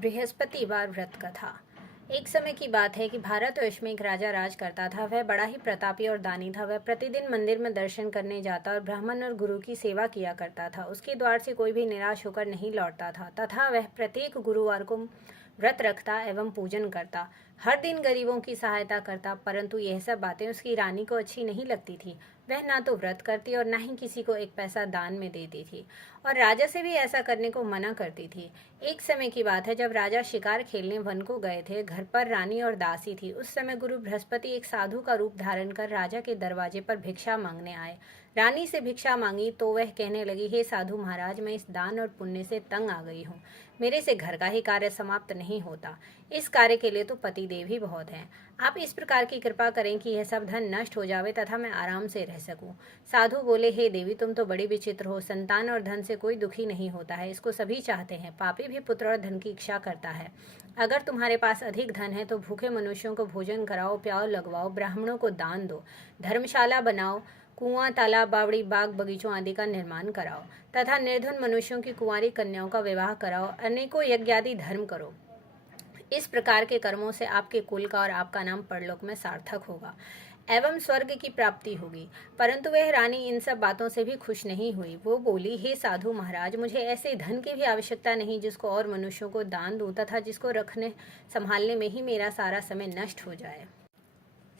बृहस्पतिवार व्रत कथा। एक समय की बात है कि भारतवर्ष में एक राजा राज करता था। वह बड़ा ही प्रतापी और दानी था। वह प्रतिदिन मंदिर में दर्शन करने जाता और ब्राह्मण और गुरु की सेवा किया करता था। उसके द्वार से कोई भी निराश होकर नहीं लौटता था तथा वह प्रत्येक गुरुवार को व्रत रखता एवं पूजन करता। हर दिन गरीबों की सहायता करता, परंतु यह सब बातें उसकी रानी को अच्छी नहीं लगती थी। वह ना तो व्रत करती और ना ही किसी को एक पैसा दान में देती थी और राजा से भी ऐसा करने को मना करती थी। एक समय की बात है जब राजा शिकार खेलने वन को गए थे। घर पर रानी और दासी थी। उस समय गुरु बृहस्पति एक साधु का रूप धारण कर राजा के दरवाजे पर भिक्षा मांगने आए। रानी से भिक्षा मांगी तो वह कहने लगी, हे साधु महाराज, मैं इस दान और पुण्य से तंग आ गई हूँ। मेरे से घर का ही कार्य समाप्त नहीं होता। इस कार्य के लिए तो पतिदेव ही बहुत हैं। आप इस प्रकार की कृपा करें कि यह सब धन नष्ट हो जावे तथा मैं आराम से रह सकूं। साधु बोले, हे देवी, तुम तो बड़ी विचित्र हो। संतान और धन से कोई दुखी नहीं होता है, इसको सभी चाहते हैं। पापी भी पुत्र और धन की इच्छा करता है। अगर तुम्हारे पास अधिक धन है तो भूखे मनुष्यों को भोजन कराओ, प्याव लगवाओ, ब्राह्मणों को दान दो, धर्मशाला बनाओ, कुआं, तालाब, बावड़ी, बाग बगीचों आदि का निर्माण कराओ तथा निर्धन मनुष्यों की कुंवारी कन्याओं का विवाह कराओ। अनेकों यज्ञ आदि धर्म करो। इस प्रकार के कर्मों से आपके कुल का और आपका नाम परलोक में सार्थक होगा एवं स्वर्ग की प्राप्ति होगी। परंतु वह रानी इन सब बातों से भी खुश नहीं हुई। वो बोली, हे साधु महाराज, मुझे ऐसे धन की भी आवश्यकता नहीं जिसको और मनुष्यों को दान दूं तथा जिसको रखने संभालने में ही मेरा सारा समय नष्ट हो जाए।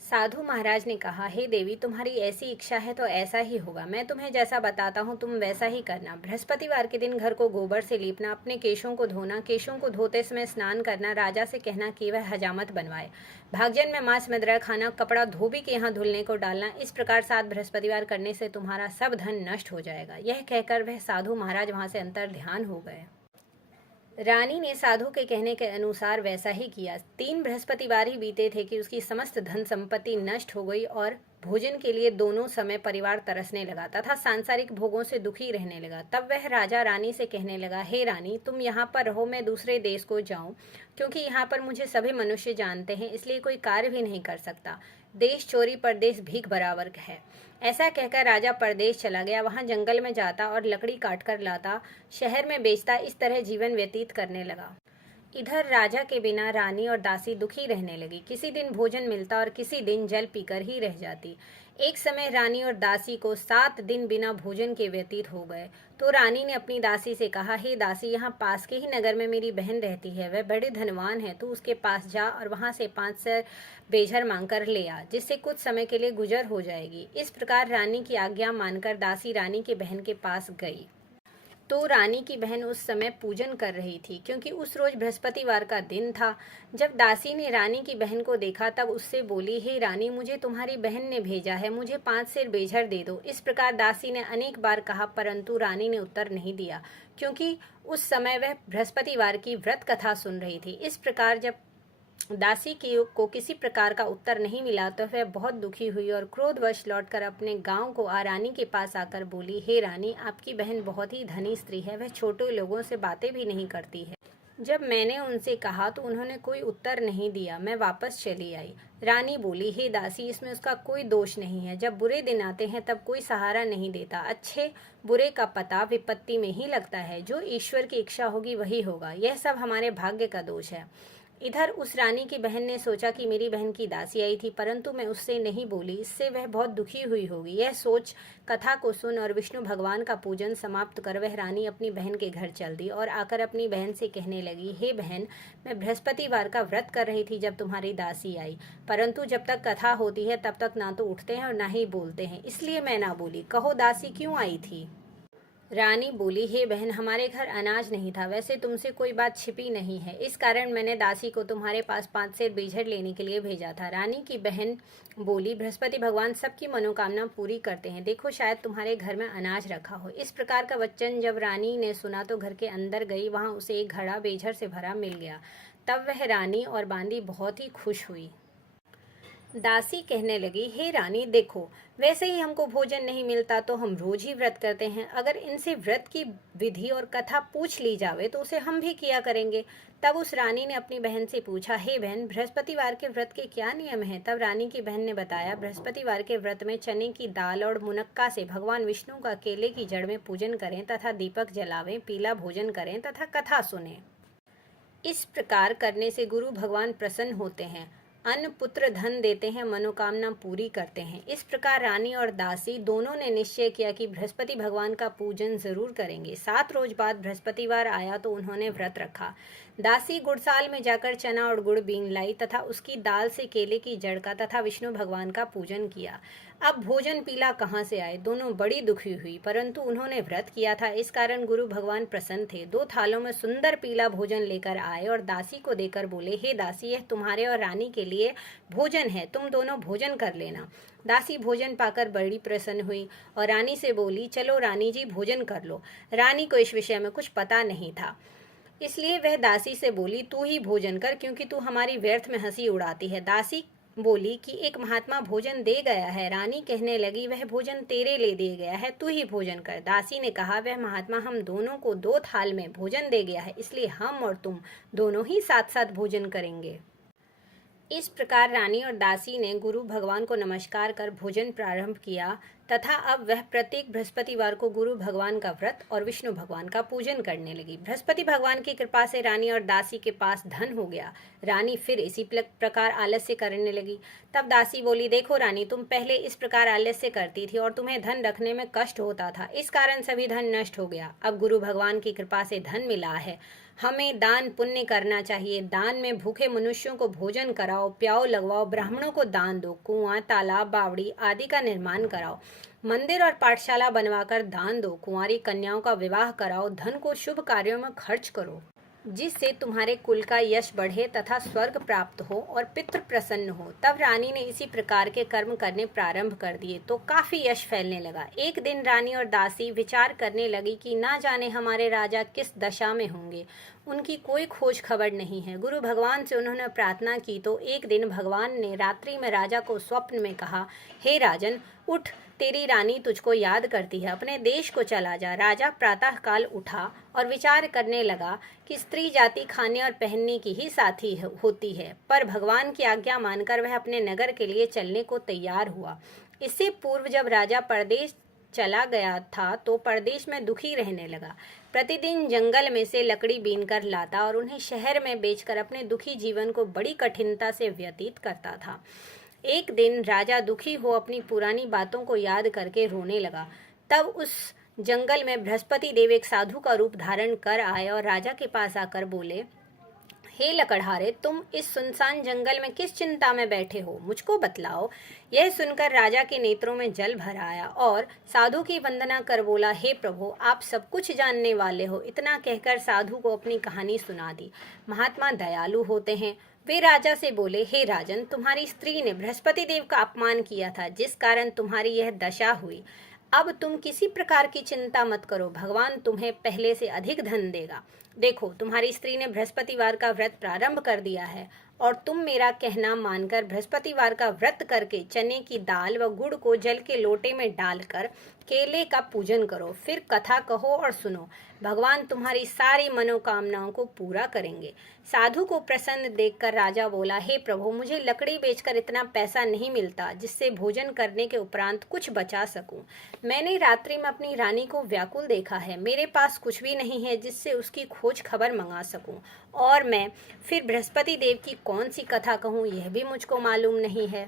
साधु महाराज ने कहा, हे देवी, तुम्हारी ऐसी इच्छा है तो ऐसा ही होगा। मैं तुम्हें जैसा बताता हूँ तुम वैसा ही करना। बृहस्पतिवार के दिन घर को गोबर से लीपना, अपने केशों को धोना, केशों को धोते समय स्नान करना, राजा से कहना कि वह हजामत बनवाए, भागजन में मांस मदिरा खाना, कपड़ा धोबी के यहाँ धुलने को डालना। इस प्रकार 7 बृहस्पतिवार करने से तुम्हारा सब धन नष्ट हो जाएगा। यह कहकर वह साधु महाराज वहां से अंतर ध्यान हो गए। रानी ने साधु के कहने के अनुसार वैसा ही किया। 3 बृहस्पतिवार ही बीते थे कि उसकी समस्त धन संपत्ति नष्ट हो गई और भोजन के लिए दोनों समय परिवार तरसने लगा तथा सांसारिक भोगों से दुखी रहने लगा। तब वह राजा रानी से कहने लगा, हे रानी, तुम यहाँ पर रहो, मैं दूसरे देश को जाऊं, क्योंकि यहाँ पर मुझे सभी मनुष्य जानते हैं, इसलिए कोई कार्य भी नहीं कर सकता। देश चोरी परदेश भीख बराबर है। ऐसा कहकर राजा परदेश चला गया। वहां जंगल में जाता और लकड़ी काट कर लाता, शहर में बेचता। इस तरह जीवन व्यतीत करने लगा। इधर राजा के बिना रानी और दासी दुखी रहने लगी। किसी दिन भोजन मिलता और किसी दिन जल पीकर ही रह जाती। एक समय रानी और दासी को 7 दिन बिना भोजन के व्यतीत हो गए। तो रानी ने अपनी दासी से कहा, हे दासी, यहाँ पास के ही नगर में मेरी बहन रहती है। वह बड़े धनवान है। तू उसके पास जा और वहां से 5 सेर बेझर मांगकर ले आ, जिससे कुछ समय के लिए गुजर हो जाएगी। इस प्रकार रानी की आज्ञा मानकर दासी रानी के बहन के पास गई। तो रानी की बहन उस समय पूजन कर रही थी, क्योंकि उस रोज बृहस्पतिवार का दिन था। जब दासी ने रानी की बहन को देखा तब उससे बोली, हे रानी, मुझे तुम्हारी बहन ने भेजा है, मुझे 5 सेर बेझर दे दो। इस प्रकार दासी ने अनेक बार कहा, परंतु रानी ने उत्तर नहीं दिया, क्योंकि उस समय वह बृहस्पतिवार की व्रत कथा सुन रही थी। इस प्रकार जब दासी को किसी प्रकार का उत्तर नहीं मिला तो वह बहुत दुखी हुई और क्रोधवश लौटकर अपने गांव को रानी के पास आकर बोली, हे रानी, आपकी बहन बहुत ही धनी स्त्री है। वह छोटे लोगों से बातें भी नहीं करती है। जब मैंने उनसे कहा तो उन्होंने कोई उत्तर नहीं दिया। मैं वापस चली आई। रानी बोली, हे दासी, इसमें उसका कोई दोष नहीं है। जब बुरे दिन आते हैं तब कोई सहारा नहीं देता। अच्छे बुरे का पता विपत्ति में ही लगता है। जो ईश्वर की इच्छा होगी वही होगा। यह सब हमारे भाग्य का दोष है। इधर उस रानी की बहन ने सोचा कि मेरी बहन की दासी आई थी, परंतु मैं उससे नहीं बोली, इससे वह बहुत दुखी हुई होगी। यह सोच कथा को सुन और विष्णु भगवान का पूजन समाप्त कर वह रानी अपनी बहन के घर चल दी और आकर अपनी बहन से कहने लगी, हे बहन, मैं बृहस्पतिवार का व्रत कर रही थी जब तुम्हारी दासी आई, परंतु जब तक कथा होती है तब तक ना तो उठते हैं और ना ही बोलते हैं, इसलिए मैं ना बोली। कहो दासी क्यों आई थी? रानी बोली, हे बहन, हमारे घर अनाज नहीं था। वैसे तुमसे कोई बात छिपी नहीं है, इस कारण मैंने दासी को तुम्हारे पास 5 सेर बेझर लेने के लिए भेजा था। रानी की बहन बोली, बृहस्पति भगवान सबकी मनोकामना पूरी करते हैं। देखो, शायद तुम्हारे घर में अनाज रखा हो। इस प्रकार का वचन जब रानी ने सुना तो घर के अंदर गई। वहां उसे एक घड़ा बेझर से भरा मिल गया। तब वह रानी और बांदी बहुत ही खुश हुई। दासी कहने लगी, हे रानी, देखो, वैसे ही हमको भोजन नहीं मिलता तो हम रोज ही व्रत करते हैं। अगर इनसे व्रत की विधि और कथा पूछ ली जावे तो उसे हम भी किया करेंगे। तब उस रानी ने अपनी बहन से पूछा, हे बहन, बृहस्पतिवार के व्रत के क्या नियम हैं? तब रानी की बहन ने बताया, बृहस्पतिवार के व्रत में चने की दाल और मुनक्का से भगवान विष्णु का केले की जड़ में पूजन करें तथा दीपक जलावें, पीला भोजन करें तथा कथा सुने। इस प्रकार करने से गुरु भगवान प्रसन्न होते हैं, अन्न पुत्र धन देते हैं, मनोकामना पूरी करते हैं। इस प्रकार रानी और दासी दोनों ने निश्चय किया कि बृहस्पति भगवान का पूजन जरूर करेंगे। 7 रोज बाद बृहस्पतिवार आया तो उन्होंने व्रत रखा। दासी गुड़साल में जाकर चना और गुड़ बीन लाई तथा उसकी दाल से केले की जड़ का तथा विष्णु भगवान का पूजन किया। अब भोजन पीला कहाँ से आए, दोनों बड़ी दुखी हुई, परंतु उन्होंने व्रत किया था, इस कारण गुरु भगवान प्रसन्न थे। 2 थालों में सुंदर पीला भोजन लेकर आए और दासी को देकर बोले, हे दासी, यह तुम्हारे और रानी के लिए भोजन है, तुम दोनों भोजन कर लेना। दासी भोजन पाकर बड़ी प्रसन्न हुई और रानी से बोली, चलो रानी जी भोजन कर लो। रानी को इस विषय में कुछ पता नहीं था, इसलिए वह दासी से बोली, तू ही भोजन कर, क्योंकि तू हमारी व्यर्थ में हंसी उड़ाती है। दासी बोली कि एक महात्मा भोजन दे गया है। रानी कहने लगी, वह भोजन तेरे लिए दे गया है, तू ही भोजन कर। दासी ने कहा, वह महात्मा हम दोनों को 2 थाल में भोजन दे गया है, इसलिए हम और तुम दोनों ही साथ साथ भोजन करेंगे। इस प्रकार रानी और दासी ने गुरु भगवान को नमस्कार कर भोजन प्रारंभ किया तथा अब वह प्रत्येक बृहस्पतिवार को गुरु भगवान का व्रत और विष्णु भगवान का पूजन करने लगी। बृहस्पति भगवान की कृपा से रानी और दासी के पास धन हो गया। रानी फिर इसी प्रकार आलस्य करने लगी। तब दासी बोली, देखो रानी, तुम पहले इस प्रकार आलस्य करती थी और तुम्हें धन रखने में कष्ट होता था, इस कारण सभी धन नष्ट हो गया। अब गुरु भगवान की कृपा से धन मिला है, हमें दान पुण्य करना चाहिए। दान में भूखे मनुष्यों को भोजन कराओ, प्याऊ लगवाओ, ब्राह्मणों को दान दो, कुआं, तालाब, बावड़ी आदि का निर्माण कराओ, मंदिर और पाठशाला बनवाकर दान दो, कुंवारी कन्याओं का विवाह कराओ, धन को शुभ कार्यों में खर्च करो, जिससे तुम्हारे कुल का यश बढ़े तथा स्वर्ग प्राप्त हो और पितृ प्रसन्न हो। तब रानी ने इसी प्रकार के कर्म करने प्रारंभ कर दिए तो काफी यश फैलने लगा। एक दिन रानी और दासी विचार करने लगी कि ना जाने हमारे राजा किस दशा में होंगे, उनकी कोई खोज खबर नहीं है। गुरु भगवान से उन्होंने प्रार्थना की तो एक दिन भगवान ने रात्रि में राजा को स्वप्न में कहा, हे राजन, उठ, तेरी रानी तुझको याद करती है, अपने देश को चला जा। राजा प्रातः काल उठा और विचार करने लगा कि स्त्री जाति खाने और पहनने की ही साथी होती है, पर भगवान की आज्ञा मानकर वह अपने नगर के लिए चलने को तैयार हुआ। इससे पूर्व जब राजा परदेश चला गया था तो परदेश में दुखी रहने लगा। प्रतिदिन जंगल में से लकड़ी बीन कर लाता और उन्हें शहर में बेचकर अपने दुखी जीवन को बड़ी कठिनता से व्यतीत करता था। एक दिन राजा दुखी हो अपनी पुरानी बातों को याद करके रोने लगा। तब उस जंगल में बृहस्पति देव एक साधु का रूप धारण कर आए और राजा के पास आकर बोले, हे लकड़हारे, तुम इस सुनसान जंगल में किस चिंता में बैठे हो, मुझको बतलाओ। यह सुनकर राजा के नेत्रों में जल भर आया और साधु की वंदना कर बोला, हे प्रभु, आप सब कुछ जानने वाले हो। इतना कहकर साधु को अपनी कहानी सुना दी। महात्मा दयालु होते हैं। वे राजा से बोले, हे राजन, तुम्हारी स्त्री ने बृहस्पति देव का अपमान किया था, जिस कारण तुम्हारी यह दशा हुई। अब तुम किसी प्रकार की चिंता मत करो, भगवान तुम्हें पहले से अधिक धन देगा। देखो, तुम्हारी स्त्री ने बृहस्पतिवार का व्रत प्रारंभ कर दिया है और तुम मेरा कहना मानकर बृहस्पतिवार का व्रत करके चने की दाल व गुड़ को जल के लोटे में डालकर केले का पूजन करो, फिर कथा कहो और सुनो। भगवान तुम्हारी सारी मनोकामनाओं को पूरा करेंगे। साधु को प्रसन्न देखकर राजा बोला, हे प्रभु, मुझे लकड़ी बेचकर इतना पैसा नहीं मिलता जिससे भोजन करने के उपरांत कुछ बचा सकूं। मैंने रात्रि में अपनी रानी को व्याकुल देखा है, मेरे पास कुछ भी नहीं है जिससे उसकी खोज खबर मंगा सकूं, और मैं फिर बृहस्पति देव की कौन सी कथा कहूँ यह भी मुझको मालूम नहीं है।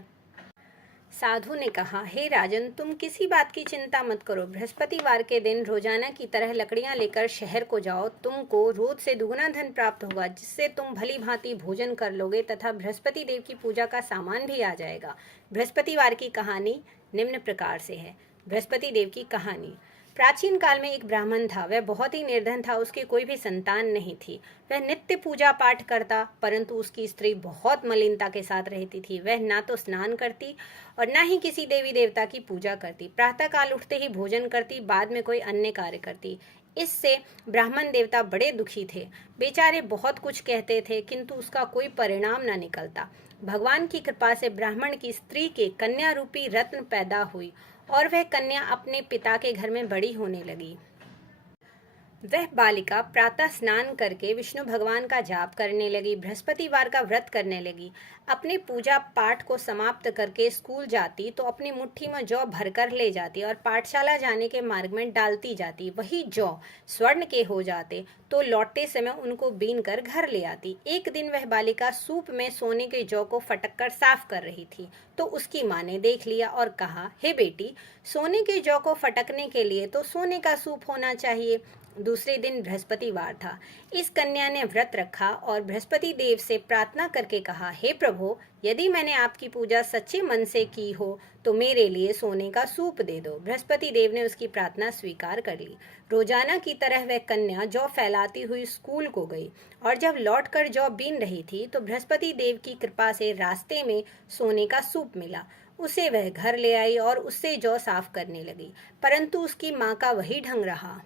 साधु ने कहा, हे राजन, तुम किसी बात की चिंता मत करो। बृहस्पतिवार के दिन रोजाना की तरह लकड़ियां लेकर शहर को जाओ, तुमको रोज से दुगुना धन प्राप्त होगा, जिससे तुम भली भांति भोजन कर लोगे तथा बृहस्पति देव की पूजा का सामान भी आ जाएगा। बृहस्पतिवार की कहानी निम्न प्रकार से है। बृहस्पति देव की कहानी। प्राचीन काल में एक ब्राह्मण था। वह बहुत ही निर्धन था, उसकी कोई भी संतान नहीं थी। वह नित्य पूजा पाठ करता, परंतु उसकी स्त्री बहुत मलिनता के साथ रहती थी। वह ना तो स्नान करती और ना ही किसी देवी देवता की पूजा करती। प्रातः काल उठते ही भोजन करती, बाद में कोई अन्य कार्य करती। इससे ब्राह्मण देवता बड़े दुखी थे। बेचारे बहुत कुछ कहते थे, किंतु उसका कोई परिणाम न निकलता। भगवान की कृपा से ब्राह्मण की स्त्री के कन्या रूपी रत्न पैदा हुई और वह कन्या अपने पिता के घर में बड़ी होने लगी। वह बालिका प्रातः स्नान करके विष्णु भगवान का जाप करने लगी, बृहस्पतिवार का व्रत करने लगी। अपने पूजा पाठ को समाप्त करके स्कूल जाती तो अपनी मुट्ठी में जौ भरकर ले जाती और पाठशाला जाने के मार्ग में डालती जाती। वही जौ स्वर्ण के हो जाते तो लौटते समय उनको बीन कर घर ले आती। एक दिन वह बालिका सूप में सोने के जौ को फटक कर साफ कर रही थी तो उसकी माँ ने देख लिया और कहा, हे बेटी, सोने के जौ को फटकने के लिए तो सोने का सूप होना चाहिए। दूसरे दिन बृहस्पतिवार था। इस कन्या ने व्रत रखा और बृहस्पति देव से प्रार्थना करके कहा, हे प्रभु, यदि मैंने आपकी पूजा सच्चे मन से की हो तो मेरे लिए सोने का सूप दे दो। बृहस्पति देव ने उसकी प्रार्थना स्वीकार कर ली। रोजाना की तरह वह कन्या जौ फैलाती हुई स्कूल को गई और जब लौटकर जौ बीन रही थी तो बृहस्पति देव की कृपा से रास्ते में सोने का सूप मिला। उसे वह घर ले आई और उससे जौ साफ करने लगी, परंतु उसकी माँ का वही ढंग रहा।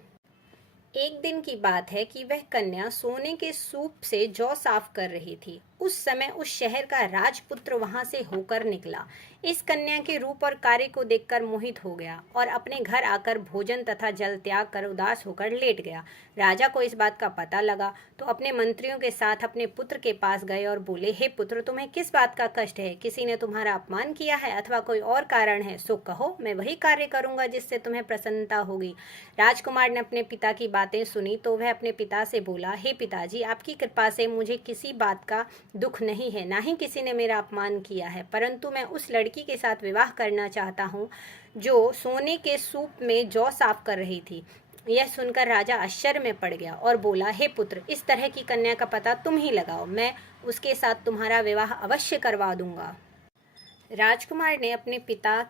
एक दिन की बात है कि वह कन्या सोने के सूप से जौ साफ कर रही थी। उस समय उस शहर का राजपुत्र वहां से होकर निकला। इस कन्या के रूप और कार्य को देखकर मोहित हो गया और अपने घर आकर भोजन तथा जल त्याग कर उदास होकर लेट गया। राजा को इस बात का पता लगा तो अपने मंत्रियों के साथ अपने पुत्र के पास गए और बोले, हे पुत्र, तुम्हें किस बात का कष्ट है? किसी ने तुम्हारा अपमान किया है अथवा कोई और कारण है? सो कहो, मैं वही कार्य करूंगा जिससे तुम्हें प्रसन्नता होगी। राजकुमार ने अपने पिता की बातें सुनी तो वह अपने पिता से बोला, हे पिताजी, आपकी कृपा से मुझे किसी बात का दुख नहीं है, ना ही किसी ने मेरा अपमान किया है, परंतु मैं उस लड़की के साथ विवाह करना चाहता हूँ जो सोने के सूप में जौ साफ कर रही थी। यह सुनकर राजा आश्चर्य में पड़ गया और बोला, हे पुत्र, इस तरह की कन्या का पता तुम ही लगाओ, मैं उसके साथ तुम्हारा विवाह अवश्य करवा दूंगा। राजकुमार ने अपने पिता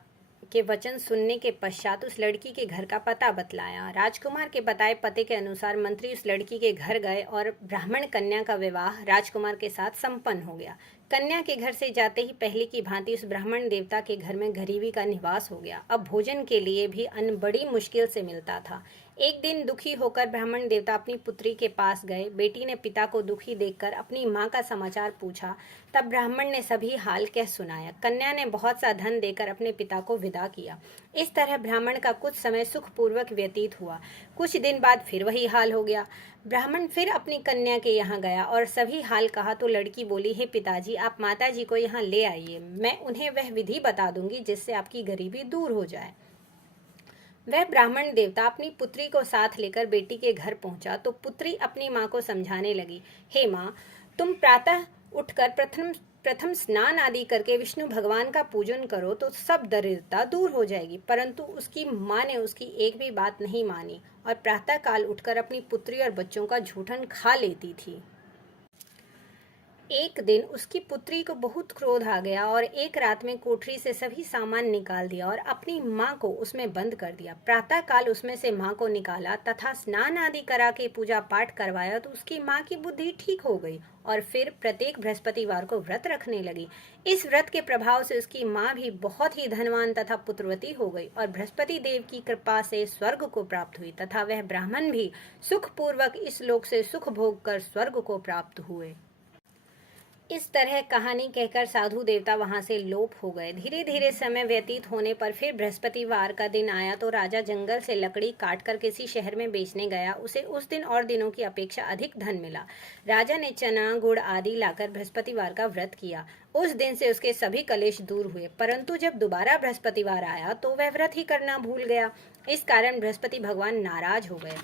के वचन सुनने के पश्चात उस लड़की के घर का पता बतलाया। राजकुमार के बताए पते के अनुसार मंत्री उस लड़की के घर गए और ब्राह्मण कन्या का विवाह राजकुमार के साथ संपन्न हो गया। कन्या के घर से जाते ही पहले की भांति उस ब्राह्मण देवता के घर में गरीबी का निवास हो गया। अब भोजन के लिए भी अन्न बड़ी मुश्किल से मिलता था। एक दिन दुखी होकर ब्राह्मण देवता अपनी पुत्री के पास गए। बेटी ने पिता को दुखी देखकर अपनी माँ का समाचार पूछा। तब ब्राह्मण ने सभी हाल कह सुनाया। कन्या ने बहुत सा धन देकर अपने पिता को विदा किया। इस तरह ब्राह्मण का कुछ समय सुखपूर्वक व्यतीत हुआ। कुछ दिन बाद फिर वही हाल हो गया। ब्राह्मण फिर अपनी कन्या के यहाँ गया और सभी हाल कहा तो लड़की बोली, हे पिताजी, आप माता जी को यहाँ ले आइए, मैं उन्हें वह विधि बता दूंगी जिससे आपकी गरीबी दूर हो जाए। वह ब्राह्मण देवता अपनी पुत्री को साथ लेकर बेटी के घर पहुंचा तो पुत्री अपनी माँ को समझाने लगी, हे माँ, तुम प्रातः उठकर प्रथम स्नान आदि करके विष्णु भगवान का पूजन करो तो सब दरिद्रता दूर हो जाएगी। परंतु उसकी माँ ने उसकी एक भी बात नहीं मानी और प्रातः काल उठकर अपनी पुत्री और बच्चों का झूठन खा लेती थी। एक दिन उसकी पुत्री को बहुत क्रोध आ गया और एक रात में कोठरी से सभी सामान निकाल दिया और अपनी माँ को उसमें बंद कर दिया। प्रातः काल उसमें से माँ को निकाला तथा स्नान आदि करा के पूजा पाठ करवाया तो उसकी माँ की बुद्धि ठीक हो गई और फिर प्रत्येक बृहस्पतिवार को व्रत रखने लगी। इस व्रत के प्रभाव से उसकी माँ भी बहुत ही धनवान तथा पुत्रवती हो गई और बृहस्पति देव की कृपा से स्वर्ग को प्राप्त हुई तथा वह ब्राह्मण भी सुखपूर्वक इस लोक से सुख भोग कर स्वर्ग को प्राप्त हुए। इस तरह कहानी कहकर साधु देवता वहां से लोप हो गए। धीरे धीरे समय व्यतीत होने पर फिर बृहस्पतिवार का दिन आया तो राजा जंगल से लकड़ी काटकर किसी शहर में बेचने गया। उसे उस दिन और दिनों की अपेक्षा अधिक धन मिला। राजा ने चना गुड़ आदि लाकर बृहस्पतिवार का व्रत किया। उस दिन से उसके सभी कलेश दूर हुए, परंतु जब दोबारा बृहस्पतिवार आया तो वह व्रत ही करना भूल गया। इस कारण बृहस्पति भगवान नाराज हो गए।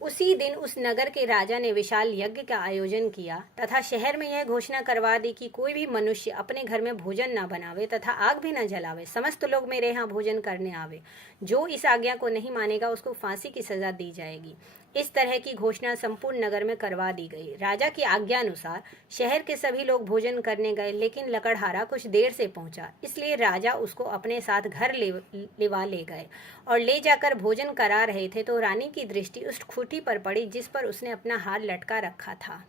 उसी दिन उस नगर के राजा ने विशाल यज्ञ का आयोजन किया तथा शहर में यह घोषणा करवा दी कि कोई भी मनुष्य अपने घर में भोजन न बनावे तथा आग भी न जलावे, समस्त लोग मेरे यहाँ भोजन करने आवे। जो इस आज्ञा को नहीं मानेगा उसको फांसी की सजा दी जाएगी। इस तरह की घोषणा संपूर्ण नगर में करवा दी गई। राजा की आज्ञा अनुसार शहर के सभी लोग भोजन करने गए, लेकिन लकड़हारा कुछ देर से पहुंचा, इसलिए राजा उसको अपने साथ घर लिवा ले गए और ले जाकर भोजन करा रहे थे तो रानी की दृष्टि उस खूंटी पर पड़ी जिस पर उसने अपना हार लटका रखा था।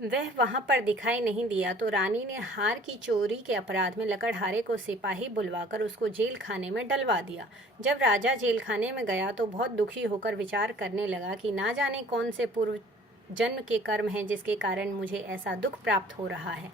वह वहां पर दिखाई नहीं दिया तो रानी ने हार की चोरी के अपराध में लकड़हारे को सिपाही बुलवाकर उसको जेल खाने में डलवा दिया। जब राजा जेल खाने में गया तो बहुत दुखी होकर विचार करने लगा कि ना जाने कौन से पूर्व जन्म के कर्म हैं जिसके कारण मुझे ऐसा दुख प्राप्त हो रहा है।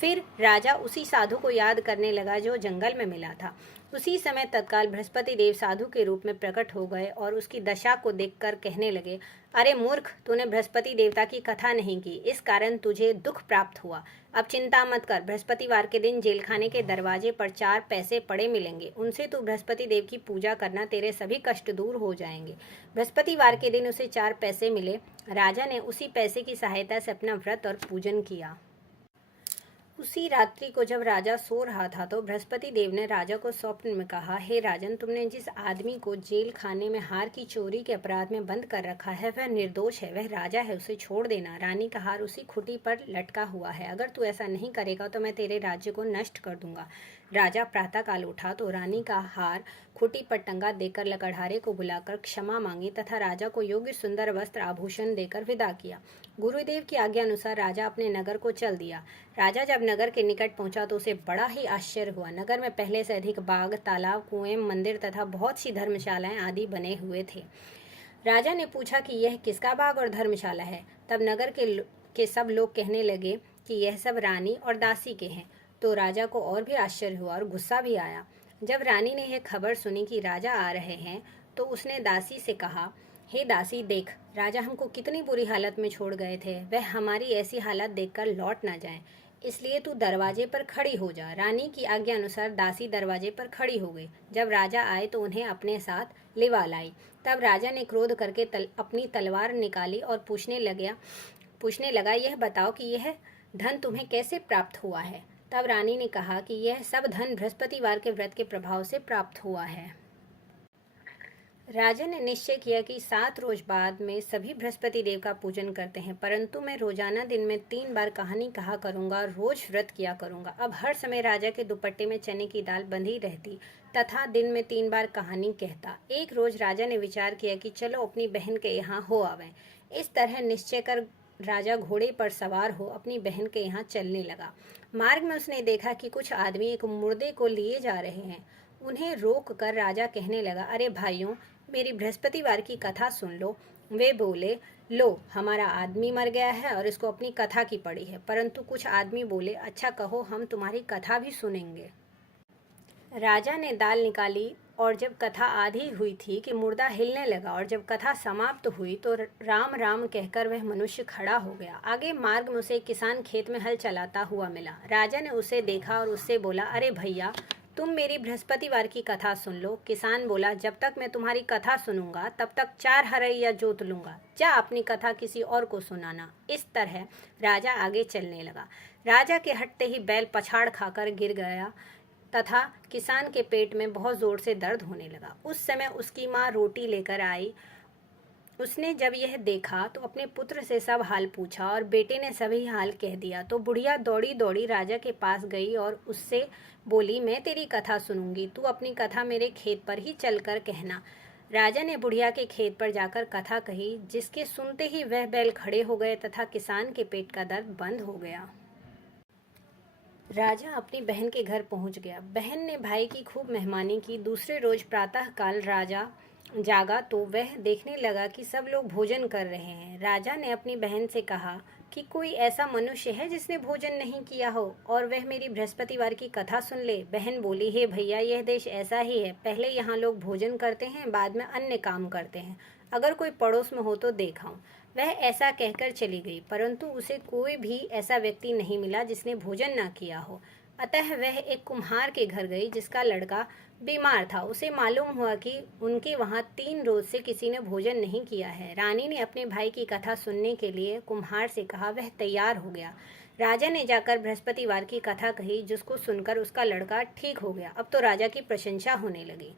फिर राजा उसी साधु को याद करने लगा जो जंगल में मिला था। उसी समय तत्काल बृहस्पति देव साधु के रूप में प्रकट हो गए और उसकी दशा को देखकर कहने लगे, अरे मूर्ख, तूने बृहस्पति देवता की कथा नहीं की, इस कारण तुझे दुख प्राप्त हुआ। अब चिंता मत कर, बृहस्पतिवार के दिन जेलखाने के दरवाजे पर 4 पैसे पड़े मिलेंगे, उनसे तू बृहस्पति देव की पूजा करना, तेरे सभी कष्ट दूर हो जाएंगे। बृहस्पतिवार के दिन उसे 4 पैसे मिले। राजा ने उसी पैसे की सहायता से अपना व्रत और पूजन किया। उसी रात्रि को जब राजा सो रहा था तो बृहस्पति देव ने राजा को स्वप्न में कहा, हे राजन, तुमने जिस आदमी को जेल खाने में हार की चोरी के अपराध में बंद कर रखा है वह निर्दोष है, वह राजा है, उसे छोड़ देना। रानी का हार उसी खुटी पर लटका हुआ है, अगर तू ऐसा नहीं करेगा तो मैं तेरे राज्य को नष्ट कर दूंगा। राजा प्रातःकाल उठा तो रानी का हार खुटी पर टंगा देकर लकड़हारे को बुलाकर क्षमा मांगी तथा राजा को योग्य सुंदर वस्त्र आभूषण देकर विदा किया। गुरुदेव की आज्ञा अनुसार राजा अपने नगर को चल दिया। राजा जब नगर के निकट पहुंचा तो उसे बड़ा ही आश्चर्य हुआ। नगर में पहले से अधिक बाग, तालाब, कुएं, मंदिर तथा बहुत सी धर्मशालाएं आदि बने हुए थे। राजा ने पूछा कि यह किसका बाग और धर्मशाला है। तब नगर के सब लोग कहने लगे कि यह सब रानी और दासी के हैं। तो राजा को और भी आश्चर्य हुआ और गुस्सा भी आया। जब रानी ने यह खबर सुनी कि राजा आ रहे हैं तो उसने दासी से कहा, हे दासी, देख, राजा हमको कितनी बुरी हालत में छोड़ गए थे, वह हमारी ऐसी हालत देखकर लौट ना जाए, इसलिए तू दरवाजे पर खड़ी हो जा। रानी की आज्ञा अनुसार दासी दरवाजे पर खड़ी हो गई। जब राजा आए तो उन्हें अपने साथ लिवा लाई। तब राजा ने क्रोध करके अपनी तलवार निकाली और पूछने लगा, यह बताओ कि यह धन तुम्हें कैसे प्राप्त हुआ है। तब रानी ने कहा कि यह सब धन बृहस्पतिवार के व्रत के प्रभाव से प्राप्त हुआ है। राजा ने निश्चय किया कि 7 रोज बाद में सभी बृहस्पति देव का पूजन करते हैं, परंतु मैं रोजाना दिन में 3 बार कहानी कहा करूंगा और रोज व्रत किया करूंगा। अब हर समय राजा के दुपट्टे में चने की दाल बंधी रहती तथा दिन में 3 बार कहानी कहता। एक रोज राजा ने विचार किया कि चलो अपनी बहन के यहाँ हो आवें। इस तरह निश्चय कर राजा घोड़े पर सवार हो अपनी बहन के यहाँ चलने लगा। मार्ग में उसने देखा कि कुछ आदमी एक मुर्दे को लिए जा रहे हैं। उन्हें रोक कर राजा कहने लगा, अरे भाइयों, मेरी बृहस्पतिवार की कथा सुन लो। वे बोले, लो, हमारा आदमी मर गया है और इसको अपनी कथा की पड़ी है। परंतु कुछ आदमी बोले, अच्छा कहो, हम तुम्हारी कथा भी सुनेंगे। राजा ने दाल निकाली और जब कथा आधी हुई थी कि मुर्दा हिलने लगा और जब कथा समाप्त हुई तो राम राम कहकर वह मनुष्य खड़ा हो गया। आगे मार्ग में उसे किसान खेत में हल चलाता हुआ मिला। राजा ने उसे देखा और उससे बोला, अरे भैया, तुम मेरी बृहस्पतिवार की कथा सुन लो। किसान बोला, जब तक मैं तुम्हारी कथा सुनूंगा तब तक 4 हरैया जोत लूंगा, जा अपनी कथा किसी और को सुनाना। इस तरह राजा आगे चलने लगा। राजा के हटते ही बैल पछाड़ खाकर गिर गया तथा किसान के पेट में बहुत जोर से दर्द होने लगा। उस समय उसकी माँ रोटी लेकर आई। उसने जब यह देखा तो अपने पुत्र से सब हाल पूछा और बेटे ने सभी हाल कह दिया। तो बुढ़िया दौड़ी दौड़ी राजा के पास गई और उससे बोली, मैं तेरी कथा सुनूंगी, तू अपनी कथा मेरे खेत पर ही चलकर कहना। राजा ने बुढ़िया के खेत पर जाकर कथा कही, जिसके सुनते ही वह बैल खड़े हो गए तथा किसान के पेट का दर्द बंद हो गया। राजा अपनी बहन के घर पहुंच गया। बहन ने भाई की खूब मेहमानी की। दूसरे रोज प्रातः काल राजा जागा तो वह देखने लगा कि सब लोग भोजन कर रहे हैं। राजा ने अपनी बहन से कहा कि कोई ऐसा मनुष्य है जिसने भोजन नहीं किया हो और वह मेरी बृहस्पतिवार की कथा सुन ले। बहन बोली, हे भैया, यह देश ऐसा ही है, पहले यहाँ लोग भोजन करते हैं, बाद में अन्य काम करते हैं। अगर कोई पड़ोस में हो तो देखाऊं। वह ऐसा कहकर चली गई, परंतु उसे कोई भी ऐसा व्यक्ति नहीं मिला जिसने भोजन ना किया हो। अतः वह एक कुम्हार के घर गई जिसका लड़का बीमार था। उसे मालूम हुआ कि उनके वहाँ 3 रोज से किसी ने भोजन नहीं किया है। रानी ने अपने भाई की कथा सुनने के लिए कुम्हार से कहा। वह तैयार हो गया। राजा ने जाकर बृहस्पतिवार की कथा कही, जिसको सुनकर उसका लड़का ठीक हो गया। अब तो राजा की प्रशंसा होने लगी।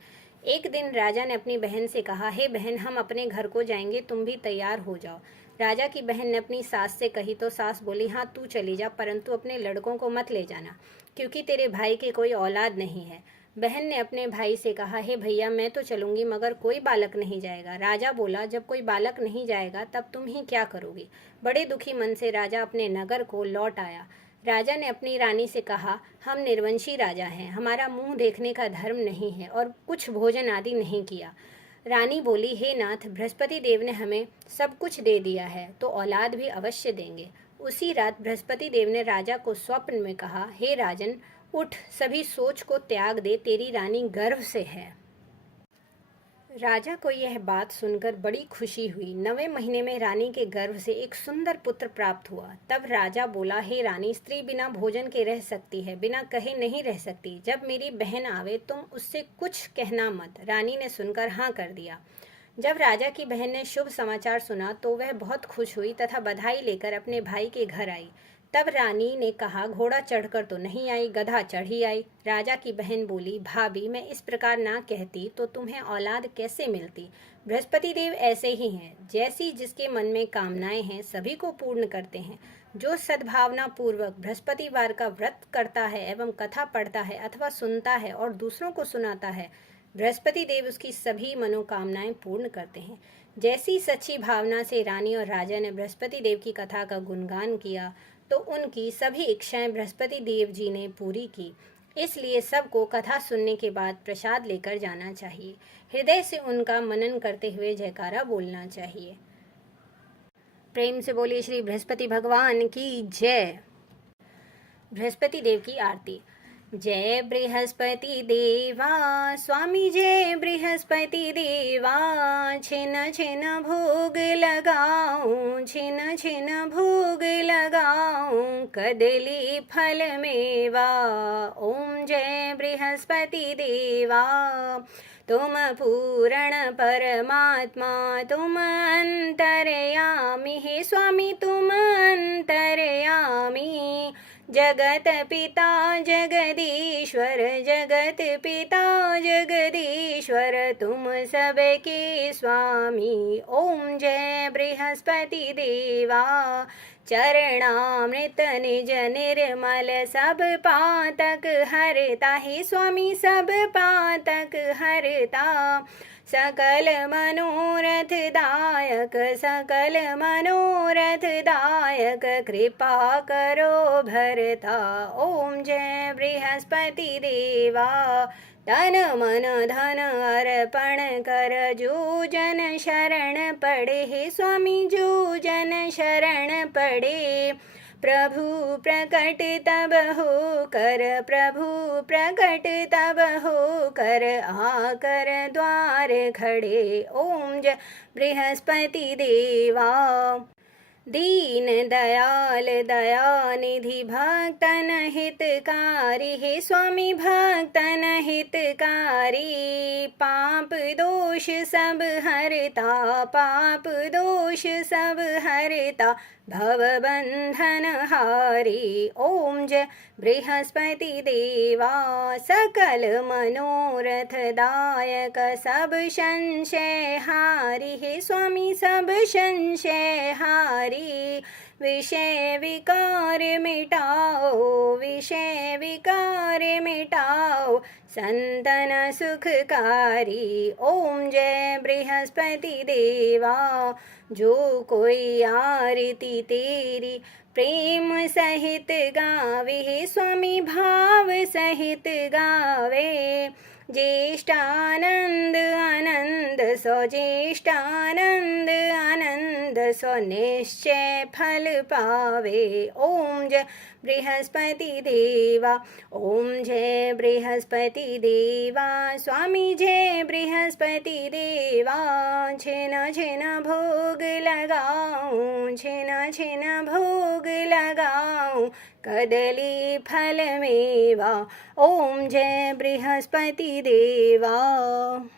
एक दिन राजा ने अपनी बहन से कहा, हे बहन, हम अपने घर को जाएंगे, तुम भी तैयार हो जाओ। राजा की बहन ने अपनी सास से कही तो सास बोली, हाँ, तू चली जा, परंतु अपने लड़कों को मत ले जाना, क्योंकि तेरे भाई के कोई औलाद नहीं है। बहन ने अपने भाई से कहा, हे भैया, मैं तो चलूंगी, मगर कोई बालक नहीं जाएगा। राजा बोला, जब कोई बालक नहीं जाएगा तब तुम ही क्या करोगी। बड़े दुखी मन से राजा अपने नगर को लौट आया। राजा ने अपनी रानी से कहा, हम निर्वंशी राजा हैं, हमारा मुंह देखने का धर्म नहीं है और कुछ भोजन आदि नहीं किया। रानी बोली, हे नाथ, बृहस्पति देव ने हमें सब कुछ दे दिया है तो औलाद भी अवश्य देंगे। उसी रात बृहस्पति देव ने राजा को स्वप्न में कहा, हे राजन, उठ, सभी सोच को त्याग दे, तेरी रानी गर्भ से है। राजा को यह बात सुनकर बड़ी खुशी हुई। 9वें महीने में रानी के गर्भ से एक सुंदर पुत्र प्राप्त हुआ। तब राजा बोला, हे रानी, स्त्री बिना भोजन के रह सकती है, बिना कहे नहीं रह सकती। जब मेरी बहन आवे तुम उससे कुछ कहना मत। रानी ने सुनकर हाँ कर दिया। जब राजा की बहन ने शुभ समाचार सुना तो वह बहुत खुश हुई तथा बधाई लेकर अपने भाई के घर आई। तब रानी ने कहा, घोड़ा चढ़कर तो नहीं आई, गधा चढ़ ही आई। राजा की बहन बोली, भाभी, मैं इस प्रकार ना कहती तो तुम्हें औलाद कैसे मिलती। बृहस्पति देव ऐसे ही हैं, जैसी जिसके मन में कामनाएं हैं सभी को पूर्ण करते हैं। जो सद्भावना पूर्वक बृहस्पतिवार का व्रत करता है एवं कथा पढ़ता है अथवा सुनता है और दूसरों को सुनाता है, बृहस्पति देव उसकी सभी मनोकामनाएं पूर्ण करते हैं। जैसी सच्ची भावना से रानी और राजा ने बृहस्पति देव की कथा का गुणगान किया तो उनकी सभी इच्छाएं बृहस्पति देव जी ने पूरी की। इसलिए सबको कथा सुनने के बाद प्रसाद लेकर जाना चाहिए। हृदय से उनका मनन करते हुए जयकारा बोलना चाहिए। प्रेम से बोलिए श्री बृहस्पति भगवान की जय। बृहस्पति देव की आरती। जय बृहस्पति देवा स्वामी, जय बृहस्पति देवा। छिन छिन भोग लगाऊं, छिन छिन भोग लगाऊं, कदली फल मेवा। ओम जय बृहस्पति देवा। तुम पूर्ण परमात्मा, तुम अंतर्यामी, हे स्वामी तुम अंतर्यामी। जगत पिता जगदीश्वर, जगत पिता जगदीश्वर, तुम सबके स्वामी। ओम जय बृहस्पति देवा। चरणामृत निज निर्मल, सब पातक हरता, हे स्वामी सब पातक हरता। सकल मनोरथ दायक, सकल मनोरथ दायक, कृपा करो भरता। ओम जय बृहस्पति देवा। तन मन धन अर्पण कर, जो जन शरण पड़े, हे स्वामी जो जन शरण पड़े। प्रभु प्रकट तब हो कर, प्रभु प्रकट तब हो कर, आकर द्वार खड़े। ओम जय बृहस्पति देवा। दीन दयाल दयानिधि, भक्तन हितकारी, हे स्वामी भक्तन हितकारी। पाप दोष सब हरता, पाप दोष सब हरता, भव बंधन हारी। ओम जय बृहस्पति देवा। सकल मनोरथ दायक, सब संशय हारी, हे स्वामी सब संशय हारी। विषय विकार मिटाओ, विषय विकार मिटाओ, संतन सुखकारी। ओम जय बृहस्पति देवा। जो कोई आरती तेरी प्रेम सहित गावे, हे स्वामी भाव सहित गावे। ज्येष्ठानंद आनंद सो, ज्येष्ठानंद आनंद सो, निश्चय फल पावे। ओम जय बृहस्पति देवा। ओम जय बृहस्पति देवा। स्वामी जय बृहस्पति देवा। छिन छिन भोग लगाऊं, छिन छिन भोग लगाऊं, कदली फल मेवा। ओम जय बृहस्पति देवा।